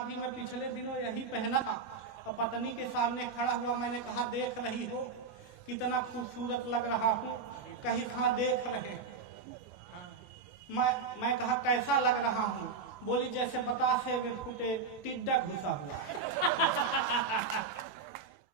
अभी मैं पिछले दिनों यही पहना था और पत्नी के सामने खड़ा हुआ, मैंने कहा देख रही हो कितना खूबसूरत लग रहा हूँ, कहीं कहाँ देख रहे। मैं कहा कैसा लग रहा हूँ, बोली जैसे बतासे में फूटे टिड्डा घुसा हुआ।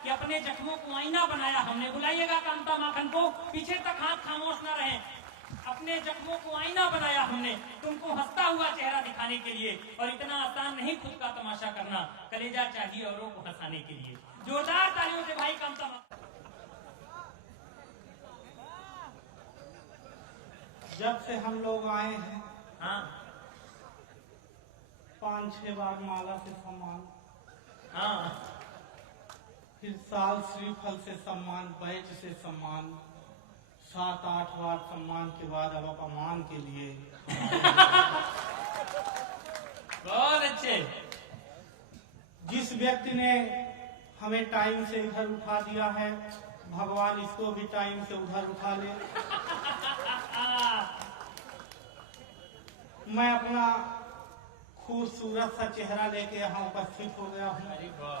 कि अपने जख्मों को आईना बनाया हमने। बुलाइएगा कामता माखन को, पीछे तक हाथ खामोश न रहे। अपने जख्मों को आईना बनाया हमने तुमको हंसता हुआ चेहरा दिखाने के लिए, और इतना आसान नहीं खुद का तमाशा करना, कलेजा चाहिए औरों को हंसाने के लिए। जोरदार तालियों से भाई कामता माखन। जब से हम लोग आए हैं, हाँ 5-6 बार माला से सम्मान, हाँ फिर साल श्रीफल से सम्मान, बैच से सम्मान, 7-8 बार सम्मान के बाद अब अपमान के लिए। बहुत अच्छे। जिस व्यक्ति ने हमें टाइम से इधर उठा दिया है, भगवान इसको भी टाइम से उधर उठा ले। मैं अपना खूबसूरत सा चेहरा लेके यहाँ उपस्थित हो गया हूँ। अरे वाह,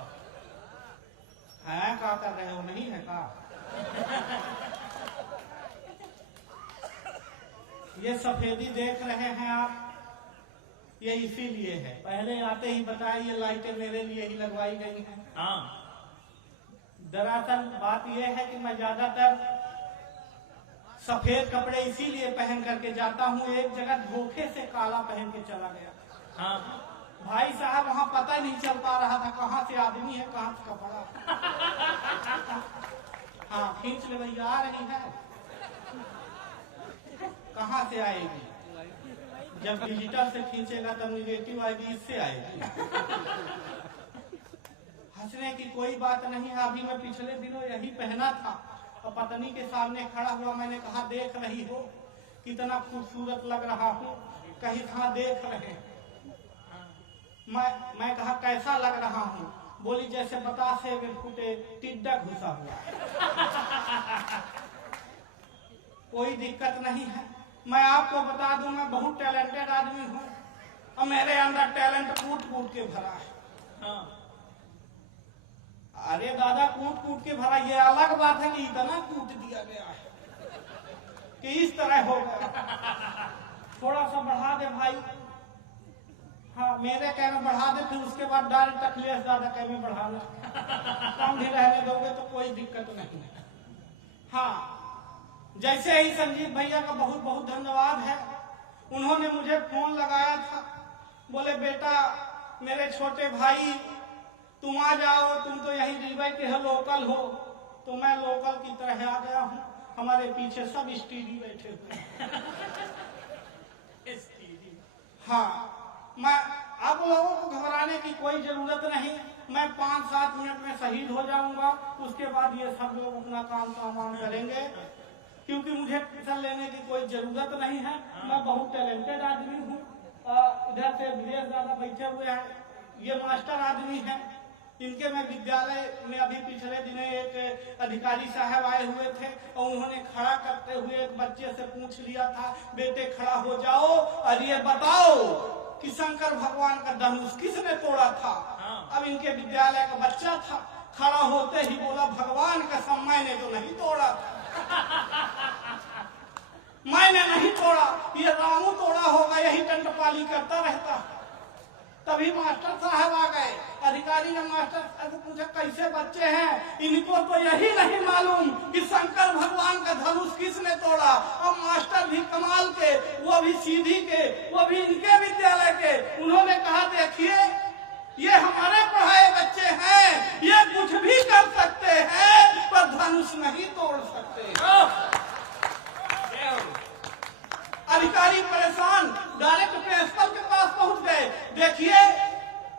है क्या कर रहे हो, नहीं है का? ये सफेदी देख रहे हैं आप, ये इसीलिए है। पहले आते ही बताया ये लाइटें मेरे लिए ही लगवाई गई हैं। हाँ दरअसल बात यह है कि मैं ज्यादातर सफेद कपड़े इसीलिए पहन करके जाता हूँ। एक जगह धोखे से काला पहन के चला गया। हाँ भाई साहब वहाँ पता नहीं चल पा रहा था कहाँ से आदमी है कहाँ से कपड़ा। हाँ खींच ले भैया, आ रही है, कहाँ से आएगी? जब डिजिटल से खींचेगा तब निगेटिव आएगी, इससे आएगी। हंसने की कोई बात नहीं है। अभी मैं पिछले दिनों यही पहना था और पत्नी के सामने खड़ा हुआ, मैंने कहा देख रही हो कितना खूबसूरत लग रहा हूँ, कहीं कहाँ देख रहे। मैं कहा कैसा लग रहा हूँ, बोली जैसे बतासे में फूटे टिड्डा घुसा हुआ। कोई दिक्कत नहीं है। मैं आपको बता दूं मैं बहुत टैलेंटेड आदमी हूँ और मेरे अंदर टैलेंट कूट कूट के भरा है। हाँ अरे दादा कूट कूट के भरा, ये अलग बात है कि इतना कूट दिया गया है कि इस तरह हो गया। थोड़ा सा बढ़ा दे भाई। हाँ मेरे कह में बढ़ा दे, फिर उसके बाद डायरेक्ट अखिलेश दादा कह में बढ़ाना। कम भी रहने दोगे तो कोई दिक्कत नहीं है। हाँ जैसे ही संजीत भैया का बहुत बहुत धन्यवाद है। उन्होंने मुझे फोन लगाया था, बोले बेटा मेरे छोटे भाई तुम आ जाओ, तुम तो यही रीवा के हो, लोकल हो। तो मैं लोकल की तरह आ गया हूँ। हमारे पीछे सब स्टीडी बैठे हुए हैं। हाँ मैं आप लोगों को घबराने की कोई जरूरत नहीं। मैं 5-7 मिनट में शहीद हो जाऊंगा, उसके बाद ये सब लोग अपना काम सामान करेंगे, क्योंकि मुझे टेंशन लेने की कोई जरूरत नहीं है। मैं बहुत टैलेंटेड आदमी हूँ। इधर से विदेश दादा बैठे हुए हैं, ये मास्टर आदमी हैं। इनके मैं विद्यालय में अभी पिछले दिनों एक अधिकारी साहब आए हुए थे और उन्होंने खड़ा करते हुए एक बच्चे से पूछ लिया था, बेटे खड़ा हो जाओ और ये बताओ कि शंकर भगवान का धनुष किसने तोड़ा था। अब इनके विद्यालय का बच्चा था, खड़ा होते ही बोला भगवान कसम मैंने तो नहीं तोड़ा था। मैंने नहीं तोड़ा, ये रामू तोड़ा होगा, यही टंटपाली करता रहता। तभी मास्टर साहब आ गए। अधिकारी ने मास्टर साहब को पूछा कैसे बच्चे हैं, इनको तो यही नहीं मालूम कि शंकर भगवान का धनुष किसने तोड़ा। और मास्टर भी कमाल के, वो भी सीधी के, वो भी इनके विद्यालय के। उन्होंने कहा देखिए ये हमारे पढ़ाए बच्चे हैं, ये कुछ भी कर सकते हैं पर धनुष नहीं तोड़ सकते। अधिकारी परेशान, डायरेक्ट प्रिंसिपल के पास पहुंच गए। देखिए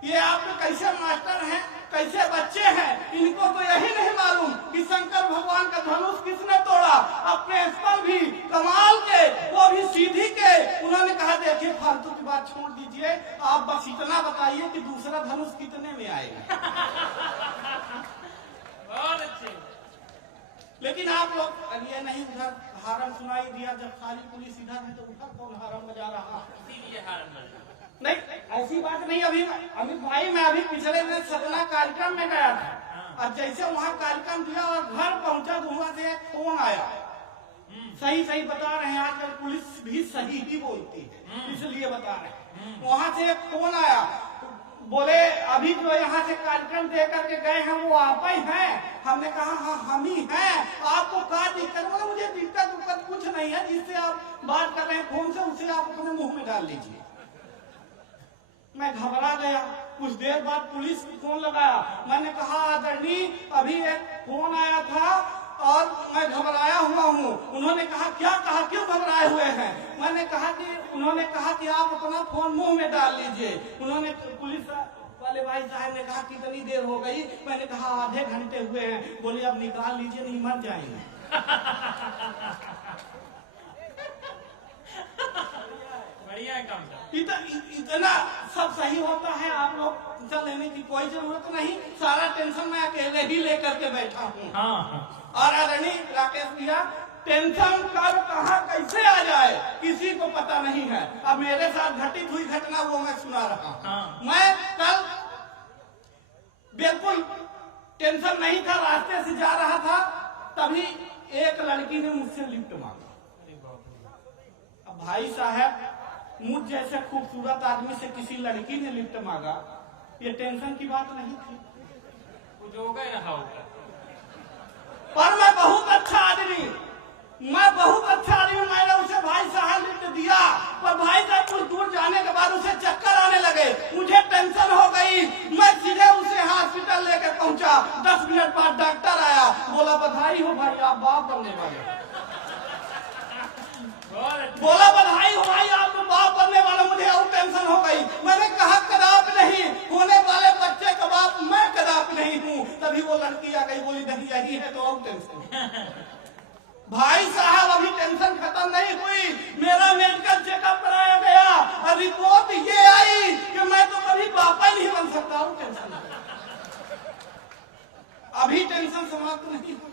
ये आपके कैसे मास्टर हैं, कैसे बच्चे हैं, इनको तो यही नहीं मालूम कि शंकर भगवान का धनुष किसने तोड़ा। अब प्रिंसिपल भी कमाल के, वो भी सीधी के। उन्होंने कहा देखिए फालतू की बात छोड़ दीजिए, आप बस इतना बताइए कि दूसरा धनुष कितने में आएगा। बहुत अच्छे। लेकिन आप लोग ये नहीं, उधर हारन सुनाई दिया, जब सारी पुलिस इधर है तो उधर कौन हारन बजा रहा है? इसीलिए हारन बजा। नहीं, ऐसी बात नहीं। अमित भाई, मैं अभी पिछले दिन सतना कार्यक्रम में गया था और जैसे वहाँ कार्यक्रम दिया और घर पहुंचा तो वहां से एक फोन आया। सही सही बता रहे हैं, आजकल पुलिस भी सही ही बोलती है, इसलिए बता रहे हैं। वहां से एक फोन आया, बोले अभी जो यहाँ से कार्यक्रम दे करके गए हैं वो आप ही हैं। हमने कहा हाँ हम ही हैं। आपको क्या दिक्कत? बोले मुझे दिक्कत कुछ नहीं है, जिससे आप बात कर रहे हैं फोन से उसे आप अपने मुंह में डाल लीजिए। मैं घबरा गया। कुछ देर बाद पुलिस फोन लगाया। मैंने कहा आदरणीय, अभी एक फोन आया था और मैं घबराया हुआ हूँ। उन्होंने कहा क्या कहा, क्यों घबराए हुए हैं? उन्होंने कहा कि आप अपना फोन मुंह में डाल लीजिए। पुलिस वाले भाई साहब ने कहा कितनी देर हो गई? मैंने कहा आधे घंटे हुए हैं। बोले अब निकाल लीजिए, नहीं मर जाएंगे। बढ़िया है काम। इतना सब सही होता है। आप लोग टेंशन लेने की कोई जरूरत नहीं। सारा टेंशन मैं अकेले ही लेकर के बैठा हूँ। और आदरणीय राकेश भैया, टेंशन कब कहाँ कैसे आ जाए किसी को पता नहीं है। अब मेरे साथ घटित हुई घटना वो मैं सुना रहा हूँ। मैं कल बिल्कुल टेंशन नहीं था, रास्ते से जा रहा था, तभी एक लड़की ने मुझसे लिफ्ट मांगा। अब भाई साहब, मुझ जैसे खूबसूरत आदमी से किसी लड़की ने लिफ्ट मांगा, ये टेंशन की बात नहीं थी। कुछ हो गया रहा होगा। पर मैं बहुत अच्छा आदमी, मैंने उसे भाई साहब लिफ्ट दिया। पर भाई साहब कुछ दूर जाने के बाद उसे चक्कर आने लगे। मुझे टेंशन हो गई। मैं सीधे उसे हॉस्पिटल लेके पहुंचा। 10 मिनट बाद डॉक्टर आया, बोला बधाई हो भाई, आप बाप बनने वाले। बोला बधाई हो भाई, आप बाप बनने वाला। मुझे और टेंशन हो गई। मैंने कहा कदाप नहीं, होने वाले बच्चे का बाप मैं कदाप नहीं हूँ। तभी वो लड़की आ गई, बोली नहीं यही है तो और टेंशन। भाई साहब, अभी टेंशन खत्म नहीं हुई। मेरा मेडिकल चेकअप कराया गया और रिपोर्ट ये आई कि मैं तो कभी पापा नहीं बन सकता हूँ। टेंशन अभी टेंशन समाप्त नहीं हुई।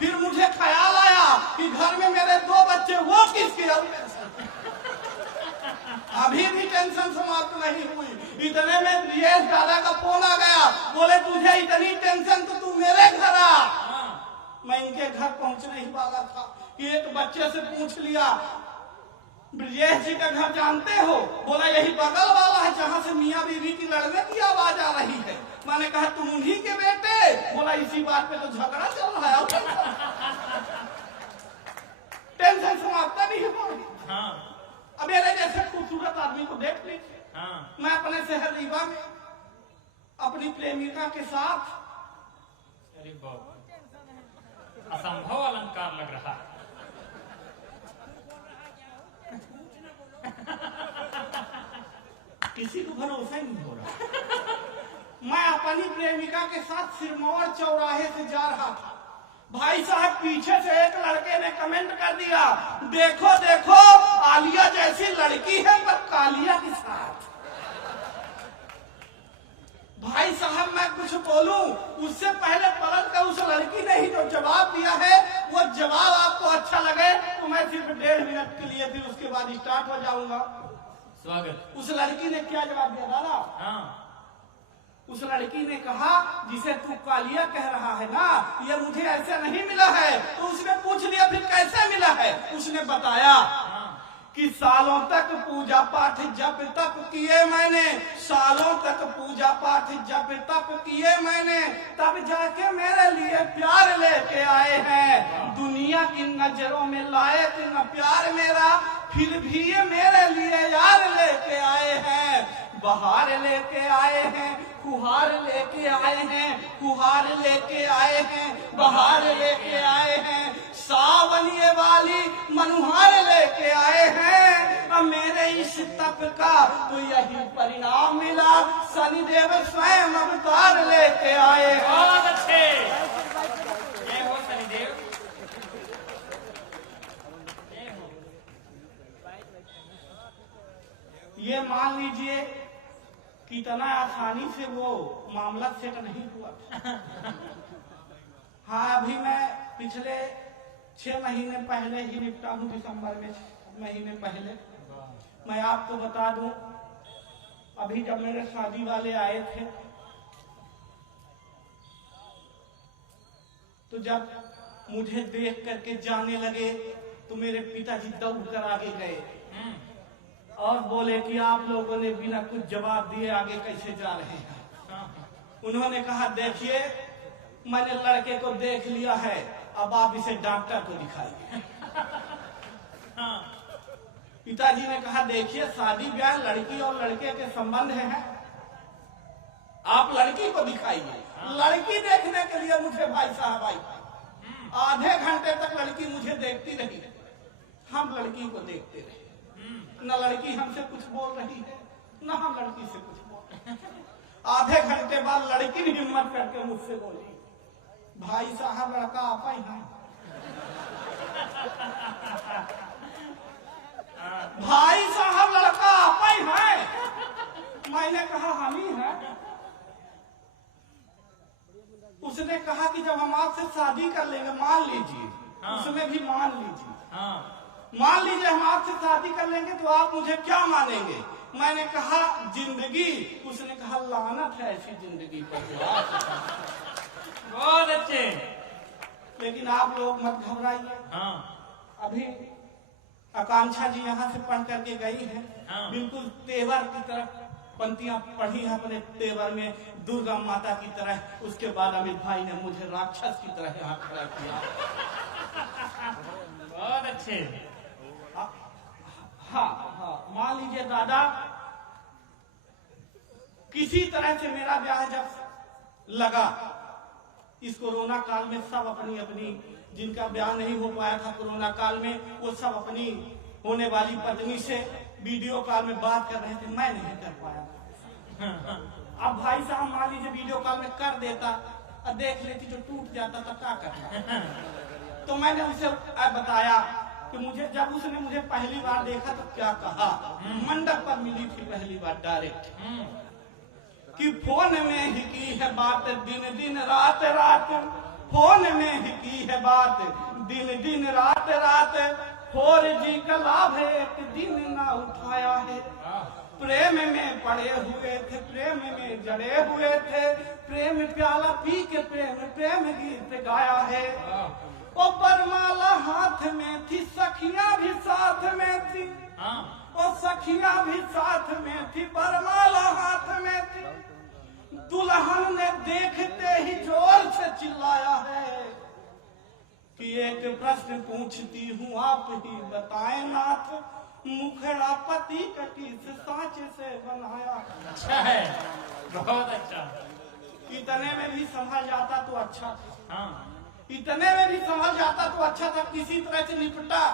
फिर मुझे ख्याल आया कि घर में मेरे 2 बच्चे, वो किसके? अभी भी टेंशन समाप्त नहीं हुई। इतने में ब्रिजेश दादा का फोन आ गया। बोले तुझे इतनी टेंशन तो तू मेरे घर आ। मैं इनके घर पहुंचने ही वाला था कि एक बच्चे से पूछ लिया, ब्रिजेश जी का घर जानते हो? बोला यही बगल वाला है जहाँ से मियाँ बीवी की लड़ने की आवाज आ रही है। मैंने कहा तुम उन्हीं के बेटे? बोला इसी बात पे तो झगड़ा चल रहा है। टेंशन समाप्त नहीं हो। अब मेरे जैसे खूबसूरत आदमी को देख लीजिए। मैं अपने शहर रीवा में अपनी प्रेमिका के साथ, असंभव अलंकार लग रहा है। किसी को भरोसा ही नहीं हो रहा। मैं अपनी प्रेमिका के साथ सिरमौर चौराहे से जा रहा था। भाई साहब, पीछे से एक लड़के ने कमेंट कर दिया, देखो देखो आलिया जैसी लड़की है पर कालिया के साथ। भाई साहब, मैं कुछ बोलूं उससे पहले पलट कर उस लड़की ने ही जो जवाब दिया है, वो जवाब आपको अच्छा लगे तो मैं सिर्फ 1.5 मिनट के लिए फिर उसके बाद स्टार्ट हो जाऊंगा। स्वागत। उस लड़की ने क्या जवाब दिया दादा? उस लड़की ने कहा, जिसे तू कालिया कह रहा है ना, ये मुझे ऐसे नहीं मिला है। तो उसने पूछ लिया फिर कैसे मिला है? उसने बताया कि सालों तक पूजा पाठ जप तप किए मैंने, सालों तक पूजा पाठ जप तप किए मैंने, तब जाके मेरे लिए प्यार लेके आए हैं। दुनिया की नजरों में लायक न प्यार मेरा, फिर भी ये मेरे लिए यार लेके आए हैं। बहार लेके आए हैं, फुहार लेके आए हैं, फुहार लेके आए हैं, बहार लेके आए हैं, सावनिये वाली मनुहार लेके आए हैं। अब मेरे इस तप का तो यही परिणाम मिला, शनिदेव स्वयं अवतार लेके आए हैं। बहुत अच्छे, जय हो शनिदेव। ये मान लीजिए कितना आसानी से वो मामला सेट नहीं हुआ। हाँ, अभी मैं पिछले 6 महीने पहले ही निपटा हूँ, दिसंबर में 6 महीने पहले। मैं आपको बता दूं, अभी जब मेरे शादी वाले आए थे तो जब मुझे देख करके जाने लगे तो मेरे पिताजी दौड़ कर आगे गए और बोले कि आप लोगों ने बिना कुछ जवाब दिए आगे कैसे जा रहे हैं। उन्होंने कहा देखिए मैंने लड़के को देख लिया है, अब आप इसे डॉक्टर को दिखाइए। पिताजी ने कहा देखिए शादी ब्याह लड़की और लड़के के संबंध हैं, आप लड़की को दिखाइए। लड़की देखने के लिए मुझे भाई साहब आई, आधे घंटे तक लड़की मुझे देखती रही, हम लड़की को देखते रहे। न लड़की हमसे कुछ बोल रही है न हम लड़की से कुछ बोल रहे हैं। आधे घंटे बाद लड़की ने हिम्मत करके मुझसे बोली भाई साहब लड़का आप ही हैं। भाई साहब लड़का आप ही हैं। मैंने कहा हम ही हैं। उसने कहा कि जब हम आपसे शादी कर लेंगे, मान लीजिए, उसमें भी मान लीजिए, मान लीजिए हम आपसे शादी कर लेंगे तो आप मुझे क्या मानेंगे। मैंने कहा जिंदगी। उसने कहा लानत है ऐसी जिंदगी पर। बहुत अच्छे। लेकिन आप लोग मत घबराइए। अभी आकांक्षा जी यहाँ से पढ़ करके गई हैं, बिल्कुल तेवर की तरह पंक्तियां पढ़ी हैं अपने तेवर में, दुर्गा माता की तरह। उसके बाद अमित भाई ने मुझे राक्षस की तरह यहाँ खड़ा किया। बहुत अच्छे। हाँ, मान लीजिए दादा किसी तरह से मेरा ब्याह जब लगा, इस कोरोना काल में सब अपनी अपनी, जिनका ब्याह नहीं हो पाया था कोरोना काल में, वो सब अपनी होने वाली पत्नी से वीडियो कॉल में बात कर रहे थे, मैं नहीं कर पाया। अब भाई साहब मान लीजिए वीडियो कॉल में कर देता और देख लेती जो टूट जाता तो क्या करना। तो मैंने उसे बताया कि मुझे, जब उसने मुझे पहली बार देखा तो क्या कहा, मंडप पर मिली थी पहली बार डायरेक्ट, कि फोन में ही की है बात दिन दिन रात रात, फोन में ही की है बात दिन दिन रात रात, 4G का लाभ एक दिन ना उठाया है, प्रेम में पड़े हुए थे, प्रेम में जड़े हुए थे, प्रेम प्याला पी के प्रेम गीत गाया है। ओ बरमाला हाथ में थी, सखियां भी साथ में थी, ओ सखियां भी साथ में थी, बरमाला हाथ में थी। दुल्हन ने देखते ही जोर से चिल्लाया है कि एक प्रश्न पूछती हूँ आप ही बताएं नाथ, मुखड़ा पति कटी से सांचे से बनाया। अच्छा है, बहुत अच्छा। इतने में भी संभल जाता तो अच्छा था। इतने में भी संभल जाता तो अच्छा था, किसी तरह से निपटा।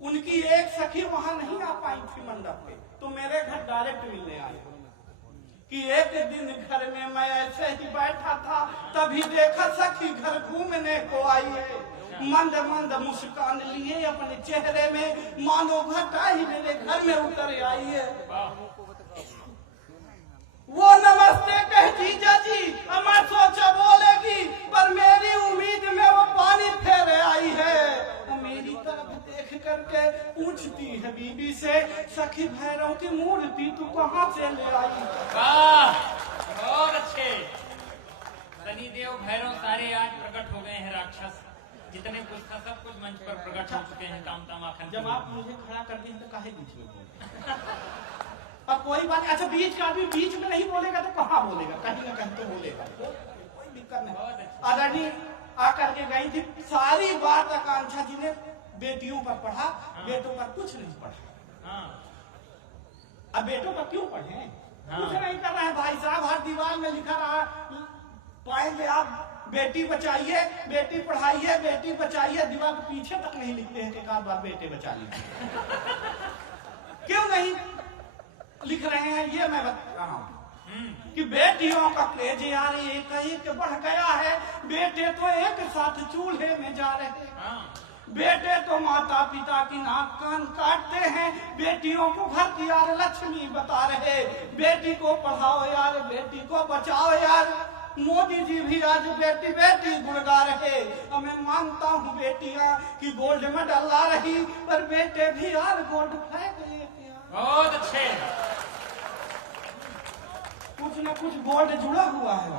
उनकी एक सखी वहां नहीं आ पाई थी मंडप पे, तो मेरे घर डायरेक्ट मिलने आए कि एक दिन घर में मैं ऐसे ही बैठा था, तभी देखा सखी घर घूमने को आई है, मंद मंद मुस्कान लिए अपने चेहरे में, मानो घटा ही मेरे घर में उतर आई है। वो नमस्ते कह जीजा जी, मैं सोचा बोलेगी, पर मेरी उम्मीद में वो पानी फेरे आई है। मेरी तरफ देख करके पूछती है बीबी से, सखी भैरव की मूर्ति तू कहाँ से ले आई? वाह, बहुत अच्छे। शनिदेव भैरव सारे आज प्रकट हो गए हैं, राक्षस जितने कुछ था सब कुछ मंच पर प्रकट हो चुके हैं। कामता माखन, जब आप मुझे खड़ा कर दी तो काहे बीच में बोले? और कोई बात नहीं। अच्छा, बीच का आदमी बीच में नहीं बोलेगा तो कहाँ बोलेगा? कहीं ना कहीं तो बोलेगा, कोई दिक्कत नहीं। अदानी आकर के गई थी, सारी बात आकांक्षा जी ने बेटियों पर पढ़ा, बेटों पर कुछ नहीं पढ़ा। अब बेटों पर क्यों पढ़े? कुछ नहीं कर रहे हैं भाई साहब, हर दीवार में लिखा रहा पाएंगे आप, बेटी बचाइए, बेटी पढ़ाइए, बेटी बचाइए। दीवार के पीछे तक नहीं लिखते हैं कि एक आध बार बेटे बचा लीजिए। क्यों नहीं लिख रहे हैं ये मैं बता रहा हूँ कि बेटियों का क्रेज यार एक बढ़ गया है। बेटे तो एक साथ चूल्हे में जा रहे हैं, बेटे तो माता पिता की नाक कान काटते हैं, बेटियों को घर की यार लक्ष्मी बता रहे। बेटी को पढ़ाओ यार, बेटी को बचाओ यार। मोदी जी भी आज बेटी बेटी गुणगा रहे। और मैं मानता हूँ बेटियां की गोल्ड मेडल ला रही, पर बेटे भी यार गोल्ड फेंक लेते हैं। बहुत अच्छे। न कुछ बोर्ड जुड़ा हुआ है,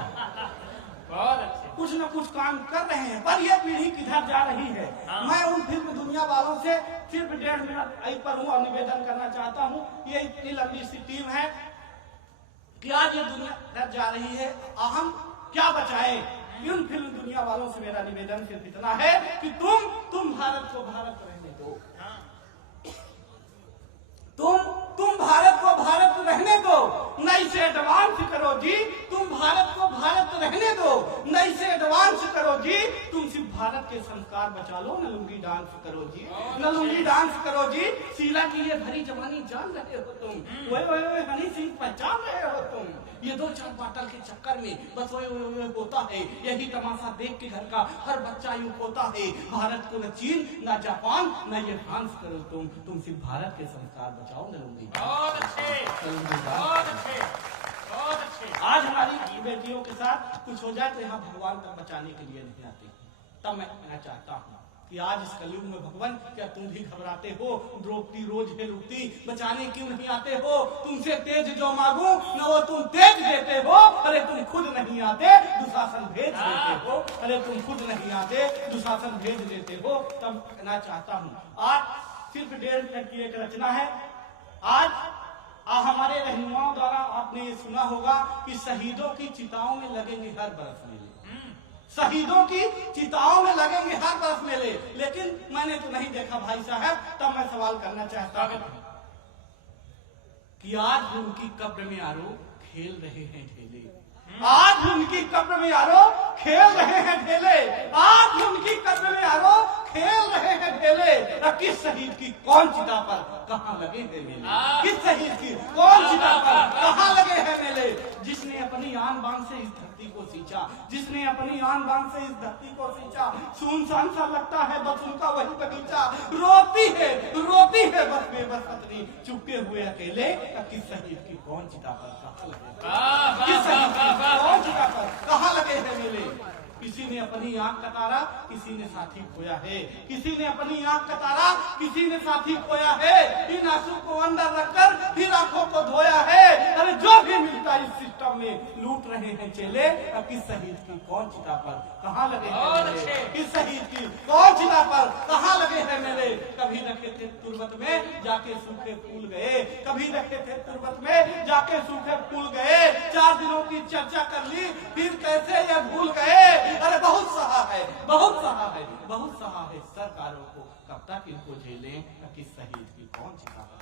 बहुत अच्छे। कुछ न कुछ काम कर रहे हैं, पर यह पीढ़ी किधर जा रही है। हाँ। मैं उन फिल्म दुनिया वालों से सिर्फ 1.5 मिनट यहीं पर हूँ और निवेदन करना चाहता हूँ। ये इतनी लंबी सी टीम है कि आज ये दुनिया किधर जा रही है, हम क्या बचाए। इन फिल्म दुनिया वालों से मेरा निवेदन सिर्फ इतना है कि तुम भारत को भारत रहने दो, तुम भारत को भारत रहने दो, नहीं से एडवांस करो जी। तुम भारत को भारत रहने दो, नहीं से एडवांस करो जी। तुम सिर्फ भारत के संस्कार बचा लो, न लुंगी डांस करो जी, न लुंगी डांस करो जी। शीला की ये भरी जवानी जान रहे हो तुम, ओए हनी सिंह पहचान रहे हो तुम। ये 2-4 बाटल के चक्कर में बस ओए होता है, यही तमाशा देख के घर का हर बच्चा यूं होता है। भारत को न चीन न जापान न ये फ्रांस करो तुम सिर्फ भारत के संस्कार बचाओ, न लुंगी। बहुत अच्छे, बहुत अच्छे, बहुत अच्छे। आज हमारी बेटियों के साथ कुछ हो जाए तो यहाँ भगवान तक बचाने के लिए नहीं आते। तब मैं चाहता हूँ कि आज इस कलयुग में भगवान, क्या तुम भी घबराते हो? द्रौपदी रोज है लुटती, बचाने क्यों नहीं आते हो? तुमसे तेज जो मांगू न वो तुम तेज देते हो। अरे तुम खुद नहीं आते, दुशासन भेज देते हो। अरे तुम खुद नहीं आते, दुशासन भेज देते हो। तब कहना चाहता हूँ, आज सिर्फ 1.5 मिनट की एक रचना है। आज हमारे रहनुमाओं द्वारा आपने ये सुना होगा कि शहीदों की चिताओं में लगेंगे हर बरस मेले, शहीदों की चिताओं में लगेंगे हर बरस मेले। लेकिन मैंने तो नहीं देखा भाई साहब। तब मैं सवाल करना चाहता हूं कि आज उनकी कब्र में यारो खेल रहे हैं ढेले, आज उनकी कब्र में यारो खेल रहे हैं ढेले, आज उनकी कब्र में यारो खेल रहे हैं ढेले। किस शहीद की कौन चिता पर कहाँ लगे हैं मेले, किस शहीद की कौन चिता पर कहाँ लगे हैं मेले। जिसने अपनी आन बान से इस धरती को सींचा, जिसने अपनी आन बान से इस धरती को सींचा। सुनसान सा लगता है बस उनका वही बगीचा, रोती है बस बेबस पत्नी चुपके हुए अकेले। किस शहीद की कौन चिता पर कहाँ लगे, किस शहीद की कौन चिता पर कहाँ लगे हैं मेले। किसी ने अपनी आंख का तारा, किसी ने साथी खोया है, किसी ने अपनी आंख का तारा, किसी ने साथी खोया है। इन आंसू को अंदर रखकर फिर आंखों को धोया है। अरे जो भी मिलता इस सिस्टम में लूट रहे हैं चेले। अब किस शहीद की कौन चिता पर कहाँ लगे हैं मेले, किस शहीद की कौन चिता पर कहाँ लगे हैं मेले। कभी रखे थे तुर्बत में जाके सूखे फूल गए, कभी रखे थे तुर्बत में जाके सूखे फूल गए। 4 दिनों की चर्चा कर ली फिर कैसे ये भूल गए। अरे बहुत सहा है, बहुत सहा है, बहुत सहा है सरकारों को, कब तक इनको झेलें। किस शहीद की कौन चिता पर